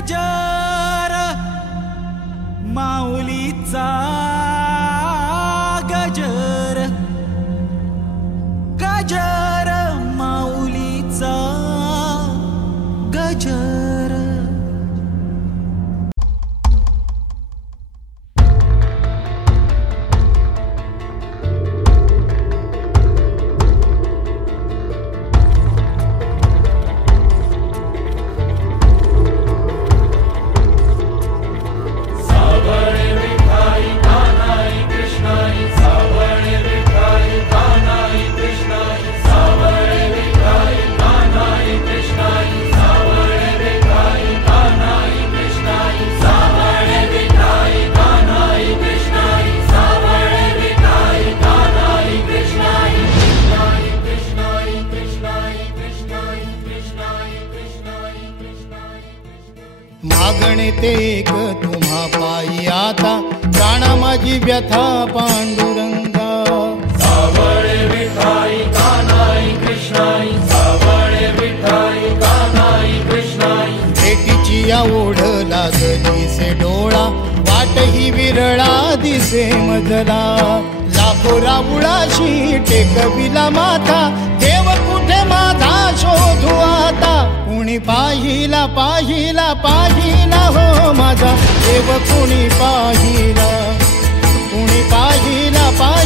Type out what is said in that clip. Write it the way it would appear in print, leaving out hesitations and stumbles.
गजर माऊलीचा गजर गजर माऊलीचा गजर। मागणे ते एक तुम्हा पायी आता, प्राणा माझी व्यथा पांडुरंगा। सावळे विठाई कान्हाई कृष्णाई, सावळे विठाई कान्हाई कृष्णाई। भेटीची या ओढ लागली से डोळा, वाट ही विरळा दिसे मजला। लाखो राबुळाशी टेकविला माथा, देव कुठे माझा शोधू आता। कुणी पाहिला पाहिला पाहिला हो माझा देव, कुणी पाहिला कुणी पाहिला पाहिला